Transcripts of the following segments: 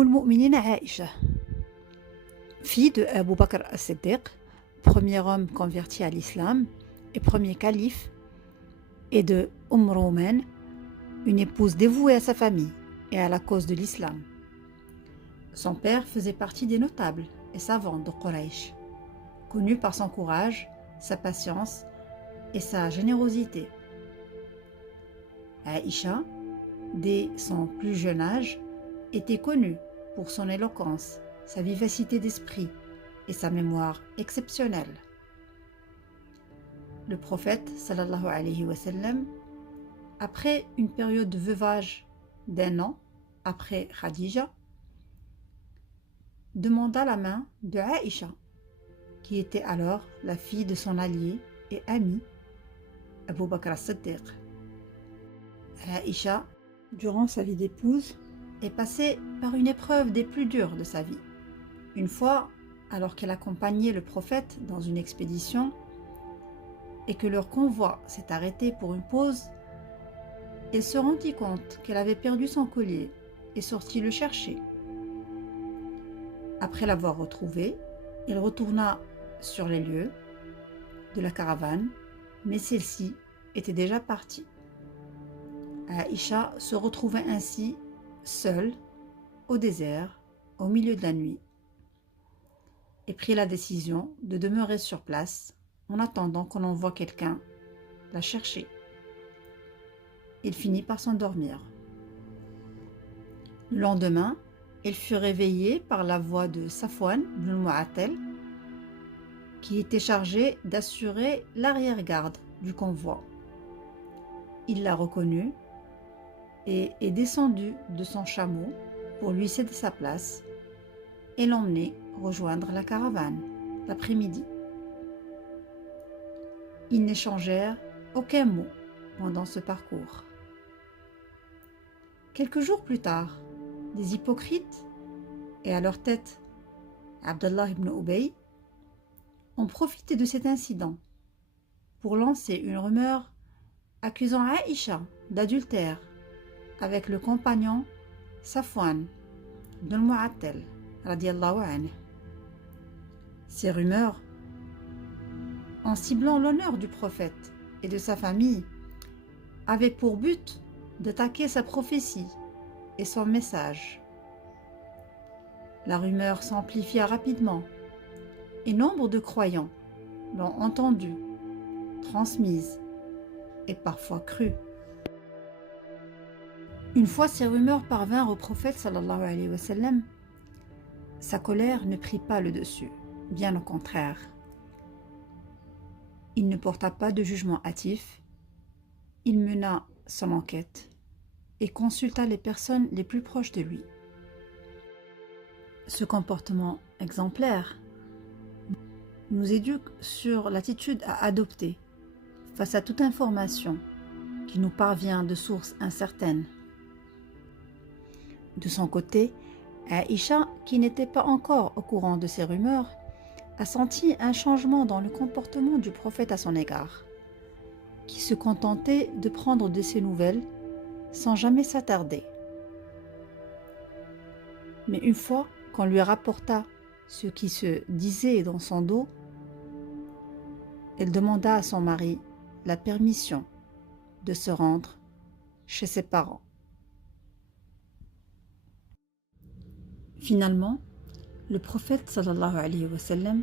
al-Mu'minina Aïcha, fille de Abu Bakr as-Siddiq, premier homme converti à l'islam et premier calife, et de Roman, une épouse dévouée à sa famille et à la cause de l'islam. Son père faisait partie des notables et savants de Quraysh, connu par son courage, sa patience et sa générosité. Aïcha, dès son plus jeune âge, était connue pour son éloquence, sa vivacité d'esprit et sa mémoire exceptionnelle. Le prophète sallallahu alayhi wa sallam, après une période de veuvage d'1 an après Khadija, demanda la main de Aïcha, qui était alors la fille de son allié et ami Abu Bakr as-Siddiq. Aïcha, durant sa vie d'épouse, est passée par une épreuve des plus dures de sa vie. Une fois, alors qu'elle accompagnait le prophète dans une expédition et que leur convoi s'est arrêté pour une pause, elle se rendit compte qu'elle avait perdu son collier et sortit le chercher. Après l'avoir retrouvé, elle retourna sur les lieux de la caravane, mais celle-ci était déjà partie. Aïcha se retrouvait ainsi seule, au désert, au milieu de la nuit, et prit la décision de demeurer sur place en attendant qu'on envoie quelqu'un la chercher. Il finit par s'endormir. Le lendemain, elle fut réveillée par la voix de Safwan ibn Mu'attal, qui était chargé d'assurer l'arrière-garde du convoi. Il l'a reconnue et est descendu de son chameau pour lui céder sa place et l'emmener rejoindre la caravane l'après-midi. Ils n'échangèrent aucun mot pendant ce parcours. Quelques jours plus tard, des hypocrites, et à leur tête Abdallah ibn Ubay, ont profité de cet incident pour lancer une rumeur accusant Aïcha d'adultère avec le compagnon Safwan ibn Mu'attal radiyallahu anhu. Ces rumeurs, en ciblant l'honneur du prophète et de sa famille, avaient pour but d'attaquer sa prophétie et son message. La rumeur s'amplifia rapidement et nombre de croyants l'ont entendue, transmise et parfois crue. Une fois ces rumeurs parvinrent au prophète sallallahu alayhi wa sallam, sa colère ne prit pas le dessus, bien au contraire. Il ne porta pas de jugement hâtif, il mena son enquête et consulta les personnes les plus proches de lui. Ce comportement exemplaire nous éduque sur l'attitude à adopter face à toute information qui nous parvient de sources incertaines. De son côté, Aïcha, qui n'était pas encore au courant de ces rumeurs, a senti un changement dans le comportement du prophète à son égard, qui se contentait de prendre de ses nouvelles sans jamais s'attarder. Mais une fois qu'on lui rapporta ce qui se disait dans son dos, elle demanda à son mari la permission de se rendre chez ses parents. Finalement, le prophète sallallahu alayhi wa sallam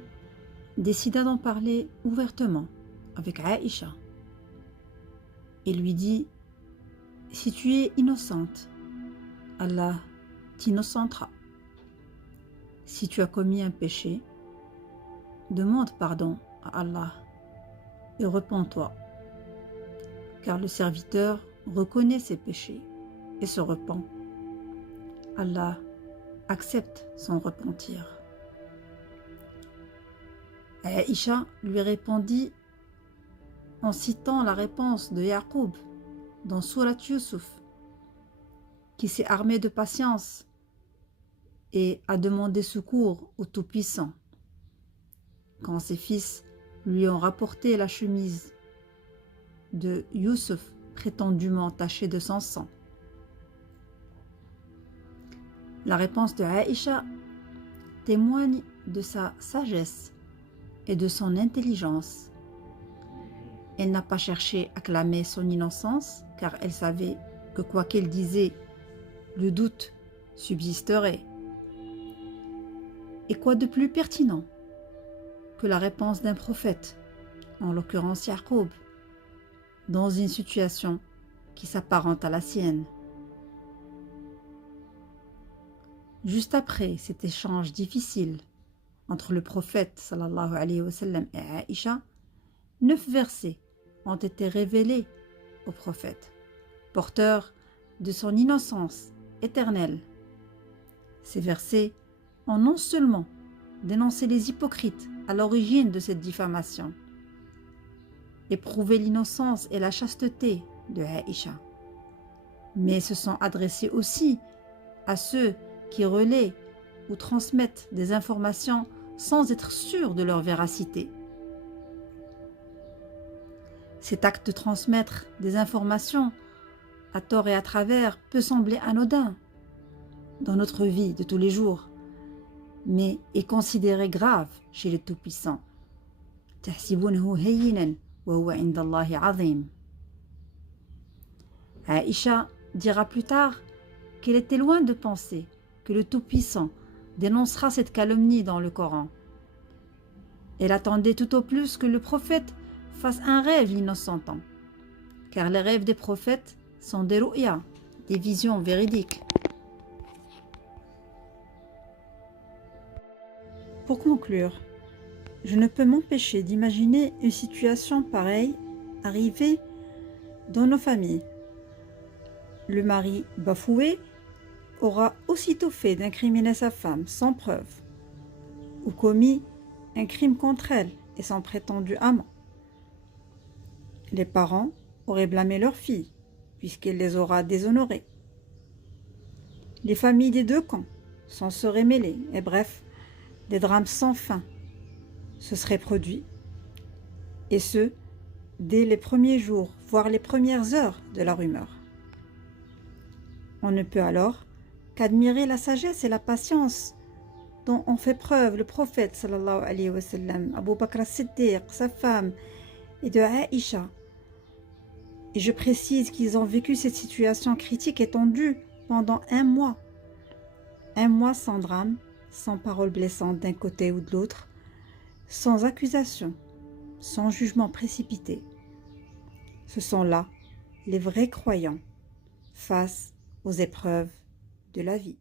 décida d'en parler ouvertement avec Aïcha. Il lui dit: si tu es innocente, Allah t'innocentera. Si tu as commis un péché, demande pardon à Allah et repens-toi, car le serviteur reconnaît ses péchés et se repent. Allah accepte son repentir. Aïcha lui répondit en citant la réponse de Yaqub dans Surat Yusuf, qui s'est armé de patience et a demandé secours au Tout-Puissant quand ses fils lui ont rapporté la chemise de Yusuf prétendument tachée de son sang. La réponse de Aïcha témoigne de sa sagesse et de son intelligence. Elle n'a pas cherché à clamer son innocence, car elle savait que quoi qu'elle disait, le doute subsisterait. Et quoi de plus pertinent que la réponse d'un prophète, en l'occurrence Yaqub, dans une situation qui s'apparente à la sienne. Juste après cet échange difficile entre le prophète sallallahu alayhi wa sallam et Aïcha, 9 versets ont été révélés au prophète, porteurs de son innocence éternelle. Ces versets ont non seulement dénoncé les hypocrites à l'origine de cette diffamation, et prouvé l'innocence et la chasteté de Aïcha, mais se sont adressés aussi à ceux qui relaient ou transmettent des informations sans être sûrs de leur véracité. Cet acte de transmettre des informations à tort et à travers peut sembler anodin dans notre vie de tous les jours, mais est considéré grave chez le Tout-Puissant. تحسبونه هينا وهو عند الله عظيم. Aïcha dira plus tard qu'elle était loin de penser que le Tout-Puissant dénoncera cette calomnie dans le Coran. Elle attendait tout au plus que le prophète fasse un rêve l'innocentant, car les rêves des prophètes sont des ru'ya, des visions véridiques. Pour conclure, je ne peux m'empêcher d'imaginer une situation pareille arriver dans nos familles. Le mari bafoué aura aussitôt fait d'incriminer sa femme sans preuve, ou commis un crime contre elle et son prétendu amant. Les parents auraient blâmé leur fille, puisqu'elle les aura déshonorés. Les familles des deux camps s'en seraient mêlées, et bref, des drames sans fin se seraient produits, et ce, dès les premiers jours, voire les premières heures de la rumeur. On ne peut alors qu'admirer la sagesse et la patience dont ont fait preuve le prophète sallallahu alayhi wa sallam, Abu Bakr as-Siddiq, sa femme, et de Aïcha. Et je précise qu'ils ont vécu cette situation critique et tendue pendant 1 mois. 1 mois sans drame, sans paroles blessantes d'un côté ou de l'autre, sans accusation, sans jugement précipité. Ce sont là les vrais croyants face aux épreuves de la vie.